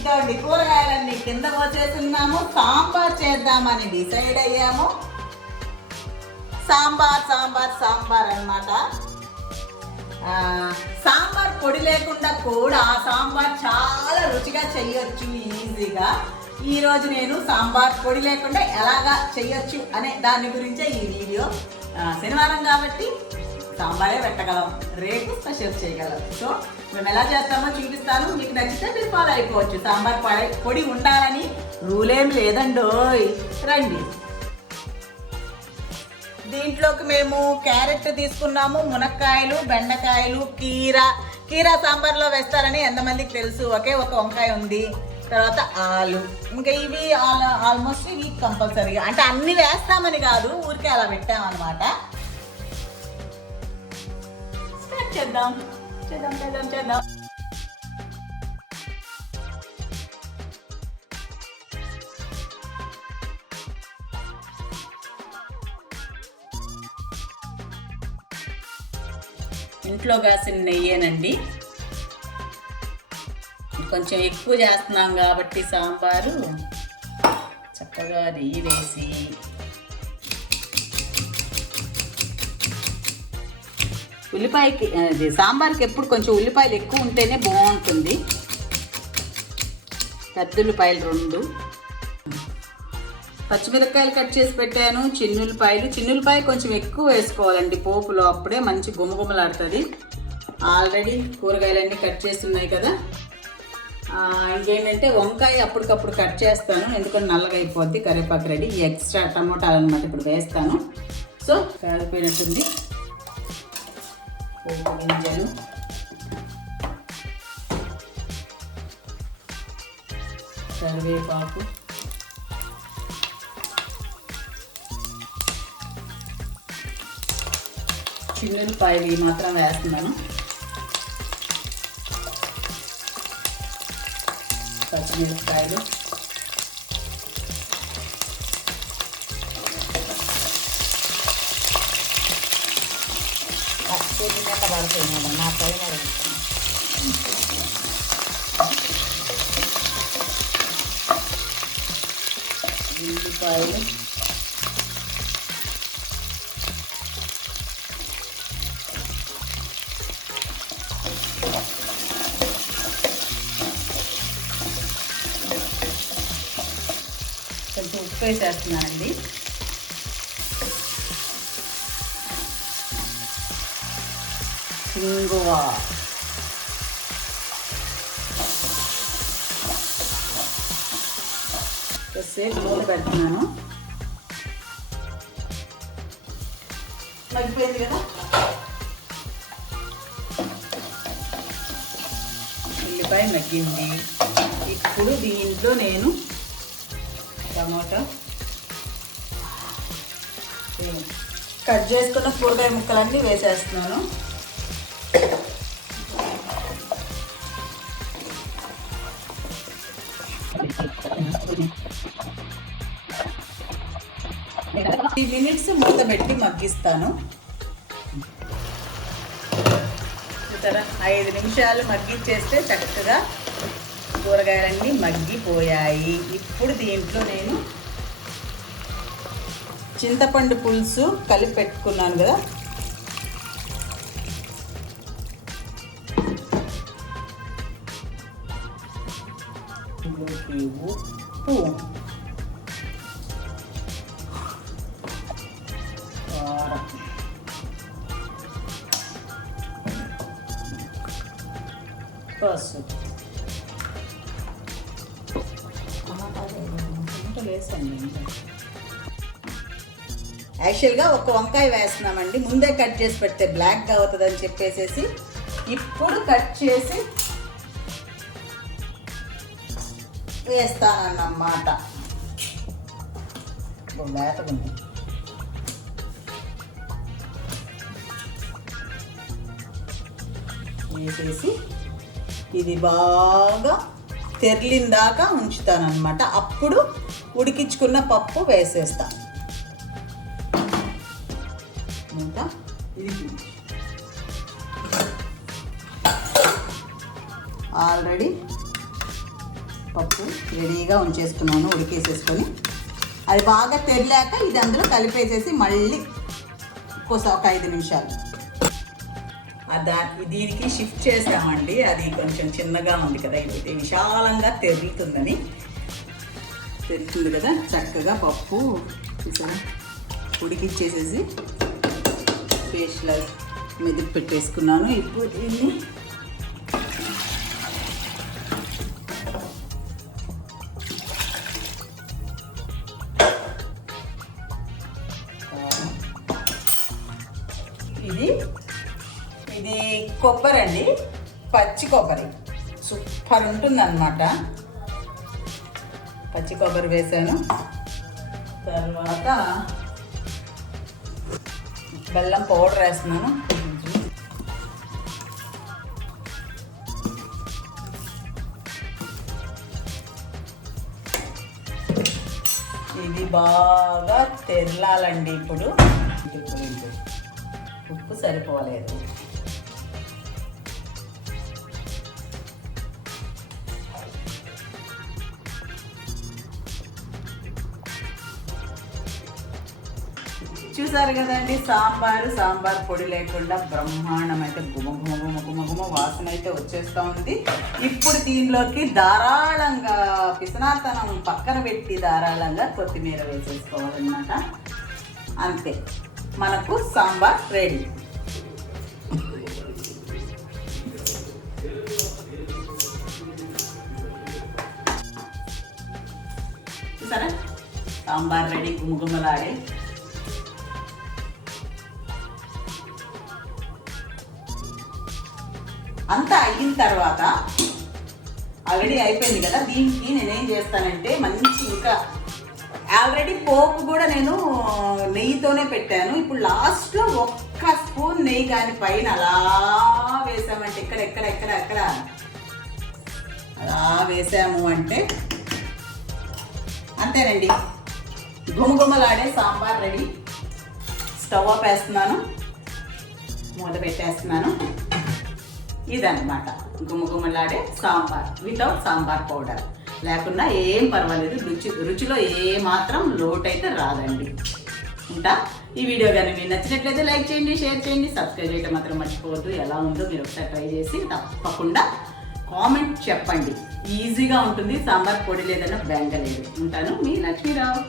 ఇదిగోండి కూరగాయలన్నీ కింద పోసేస్తున్నాము సాంబార్ చేద్దామని డిసైడ్ అయ్యాము. సాంబార్ సాంబార్ సాంబార్ అన్నమాట. సాంబార్ పొడి లేకుండా కూడా సాంబార్ చాలా రుచిగా చెయ్యొచ్చు ఈజీగా. ఈరోజు నేను సాంబార్ పొడి లేకుండా ఎలాగా చెయ్యొచ్చు అనే దాని గురించే ఈ వీడియో. శనివారం కాబట్టి సాంబారే పెట్టగలం. రేపు స్పెషల్ చేయగలం. సో మేము ఎలా చేస్తామో చూపిస్తాను. మీకు నచ్చితే మీరు ఫాలో అయిపోవచ్చు. సాంబార్ పడే పొడి ఉండాలని రూల్ ఏం లేదండోయ్. రండి. దీంట్లోకి మేము క్యారెట్ తీసుకున్నాము మునక్కాయలు బెండకాయలు కీర. కీర సాంబార్లో వేస్తారని ఎంతమందికి తెలుసు. ఒకే ఒక వంకాయ ఉంది. తర్వాత ఆలు. ఇంకా ఇవి ఆల్ ఆల్మోస్ట్ ఇవి కంపల్సరీగా. అంటే అన్ని వేస్తామని కాదు ఊరికే అలా పెట్టామన్నమాట. చేద్దాం. చేద్దాం చేద్దాం చేద్దాం. ఇంట్లో కాసిన నెయ్యేనండి. కొంచెం ఎక్కువ చేస్తున్నాం కాబట్టి సాంబారు. చక్కగా నెయ్యి వేసి ఉల్లిపాయకి అది సాంబార్కి ఎప్పుడు కొంచెం ఉల్లిపాయలు ఎక్కువ ఉంటేనే బాగుంటుంది. పెద్ద ఉల్లిపాయలు రెండు. పచ్చిమిరపకాయలు కట్ చేసి పెట్టాను చిన్నులపాయలు చిన్నులపాయ కొంచెం ఎక్కువ వేసుకోవాలండి పోపులో అప్పుడే మంచి గుమగుమలాడుతుంది. ఆల్రెడీ కూరగాయలన్నీ కట్ చేసి ఉన్నాయి కదా. ఇంకేంటంటే వంకాయ అప్పటికప్పుడు కట్ చేస్తాను ఎందుకంటే నల్లగా అయిపోద్ది కరివేపాకు రెడీ. ఎక్స్ట్రా టమోటాలు అనమాట ఇప్పుడు వేస్తాను. సో కాలిపోయినట్టుంది పోపు గింజలు కరివేపాకు. చిన్నులపాయలు ఇవి మాత్రం వేస్తున్నాను. పచ్చిమిరపకాయలు. చేతి నిండా పడుతుంది మేడం నా పైన ఉల్లిపాయలు కొంచెం ఉప్పు వేసేస్తున్నానండి. ఇంగువ కొద్దిసేపు మూత పెడుతున్నాను మగ్గిపోయింది కదా ఉల్లిపాయ మగ్గింది ఇప్పుడు దీంట్లో నేను టమాటా కట్ చేసుకున్న కూరగాయ ముక్కలన్నీ వేసేస్తున్నాను. ఈ మినిట్స్ మూత పెట్టి మగ్గిస్తాను. చూసారా? ఐదు నిమిషాలు మగ్గిచ్చేస్తే చక్కగా కూరగాయలన్నీ మగ్గిపోయాయి. ఇప్పుడు దీంట్లో నేను చింతపండు పులుసు కలిపి పెట్టుకున్నాను కదా. ఉప్పు కారం పసుపు యాక్చువల్గా ఒక వంకాయ వేస్తున్నామండి. ముందే కట్ చేసి పెడితే బ్లాక్గా అవుతుందని చెప్పేసేసి ఇప్పుడు కట్ చేసి వేస్తానన్నమాట. ఇప్పుడు లేతగుంది. వేసేసి ఇది బాగా తెరిలిన దాకా ఉంచుతానమాట అప్పుడు ఉడికించుకున్న పప్పు వేసేస్తా. ఇంకా ఇది ఆల్రెడీ పప్పు రెడీగా ఉంచేసుకున్నాను ఉడికేసేసుకొని. అది బాగా తెరిలాక ఇది అందులో కలిపేసేసి మళ్ళీ కోసం ఒక ఐదు నిమిషాలు. దా దీనికి షిఫ్ట్ చేసామండి అది కొంచెం చిన్నగా ఉంది కదా ఇది విశాలంగా తెరులుతుందని. తెరుతుంది కదా చక్కగా పప్పు చూసారా? ఉడికిచ్చేసేసి పేస్ట్లో మెదిపి పెట్టేసుకున్నాను. ఇప్పుడు దీన్ని ఇది ఇది కొబ్బరి అండి పచ్చి కొబ్బరి. సూపర్ ఉంటుంది అనమాట పచ్చి కొబ్బరి వేసాను. తర్వాత బెల్లం పౌడర్ వేస్తున్నాను. ఇది బాగా తెరలాలండి ఇప్పుడు. ఉప్పు సరిపోలేదు. చూసారు కదండి? సాంబారు సాంబార్ పొడి లేకుండా బ్రహ్మాండం అయితే గుమ గుమ గుమ గుమ గుమ వాసన అయితే వచ్చేస్తూ ఉంది. ఇప్పుడు దీనిలోకి ధారాళంగా పిసనాతనం పక్కన పెట్టి ధారాళంగా కొత్తిమీర వేసేసుకోవాలన్నమాట. అంతే. మనకు సాంబార్ రెడీ. సరే సాంబార్ రెడీ గుమగుమలాడే. అంతా అయిన తర్వాత ఆల్రెడీ అయిపోయింది కదా దీనికి నేనేం చేస్తానంటే మంచి ఇంకా ఆల్రెడీ పోపు కూడా నేను నెయ్యితోనే పెట్టాను. ఇప్పుడు లాస్ట్లో ఒక్క స్పూన్ నెయ్యి కానీ పైన అలా వేసామంటే ఎక్కడ ఎక్కడ ఎక్కడ ఎక్కడ? అలా వేసాము అంటే అంతేనండి. గుమగుమలాడే సాంబార్ రెడీ. స్టవ్ ఆఫ్ వేస్తున్నాను. మూత పెట్టేస్తున్నాను. ఇదనమాట గుమగుమలాడే సాంబార్ వితౌట్ సాంబార్ పౌడర్ లేకుండా ఏం పర్వాలేదు రుచి రుచిలో ఏ మాత్రం లోటు అయితే రాదండి. ఉంటా? ఈ వీడియో కానీ మీరు నచ్చినట్లయితే లైక్ చేయండి షేర్ చేయండి సబ్స్క్రైబ్ చేయడం మాత్రం మర్చిపోవద్దు. ఎలా ఉందో మీరు ఒకసారి ట్రై చేసి తప్పకుండా కామెంట్ చెప్పండి. ఈజీగా ఉంటుంది సాంబార్ పొడి లేదన్న బెంగ లేదు. ఉంటాను మీ లక్ష్మీరావు.